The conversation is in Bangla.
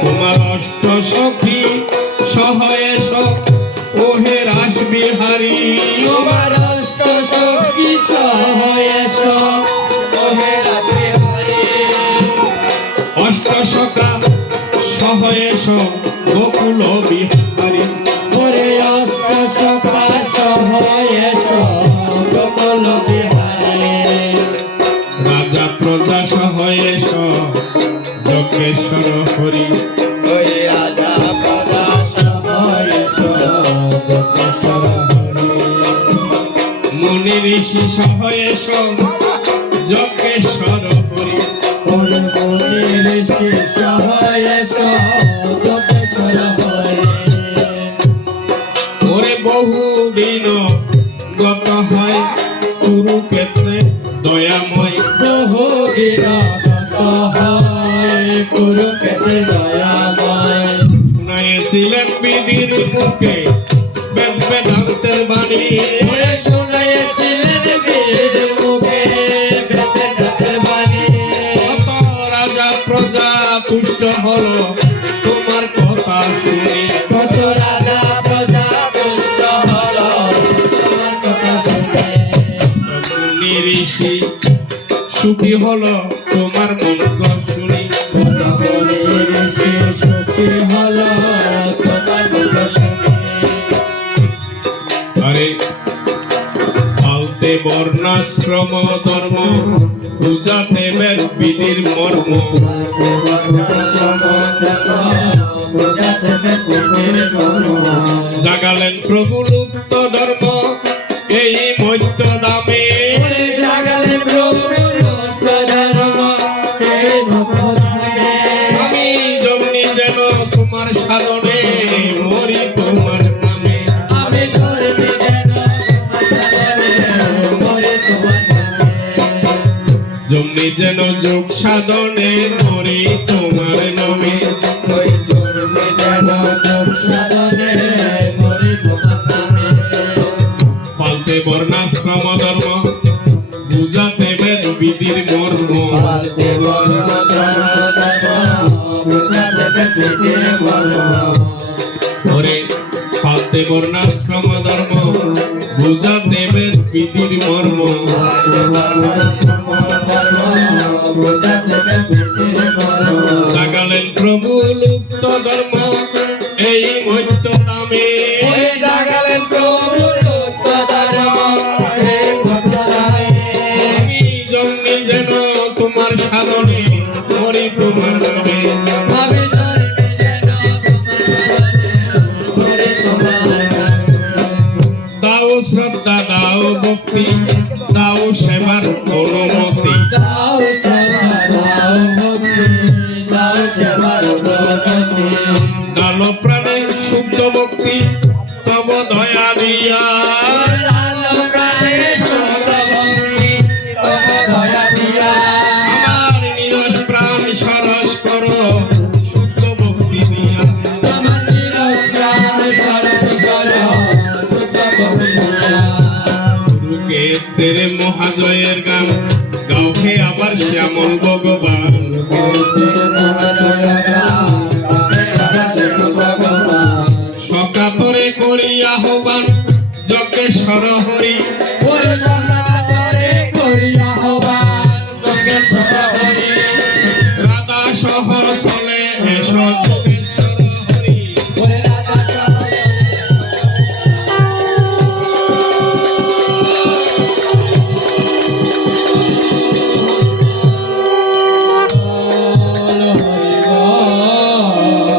তোমার অষ্ট সখী সহায়েশ ওহে রাস বিহারী তোমার অষ্ট সখী সহায়েশ ওহে রাস বিহারী অষ্ট সখা সহায়েশ গোকুল বিহারী ওরে অষ্ট সখা সহায়েশ গোকুল বিহারী রাজা প্রজা সহায়েশ যোগেশ্বর হরি ওই রাজা প্রজা সহায়েশ যোগেশ্বর হরি মুনি ঋষি সহায়েশ যোগেশ্বর হরি মুনি ঋষি সহায়েশ যোগেশ্বর হরি ওরে বহুদিন গত হয় কুরুক্ষেত্রে দয়াময় বহুদিন গত হয় কুরুক্ষেত্রে দয়াময় শুনাইছিলেন বিধির মুখে বেদ বেদান্তের বাণী শুনাইছিলেন বেদ মুখে বেদান্তের বাণী কত রাজা প্রজা তুষ্ট হলো তোমার কথা শুনি কত রাজা প্রজা তুষ্ট হলো তোমার কথা শুনে মুনি ঋষি সুখী হলো তোমার মন্ত্র শুনি কত মুনি ঋষি সুখী হলো তোমার কথা শুনে আরে ফালতে বর্ণাশ্রম ধর্ম পূজাতে বেদ বিধির মর্ম জাগালেন প্রভু লুপ্ত ধর্ম এই মধ্য দামে আমি জন্মি যেন তোমার সাধনে মরি তোমার নামে জন্মি যেন যোগ সাধনে মরি তোমার নামে পালতে বর্ণাশ্রম ধর্ম বুঝাতে বেদ বিধির মর্ম ওরে পালতে বর্ণাশ্রম ধর্ম বুঝাতে বেদ বিধির মর্ম জাগালেন প্রভু লুপ্ত ধর্ম এই মধ্য নামে আমি জন্মি যেন তোমার সাধনে মরি তোমার নামে দাও শ্রদ্ধা দাও ভক্তি দাও সেবার অনুমতি ডালো প্রাণে শুদ্ধ ভক্তি তব দয়া দিয়া আমার নিরস প্রাণ সরস করো শুদ্ধ ভক্তি দিয়া কুরুক্ষেত্রের মহাজয়ের গান গাওকে আবার শ্যামল ভগবান সকাতরে করি আহ্বান যোগেশ্বর হরি রাধা সহ চলে এসো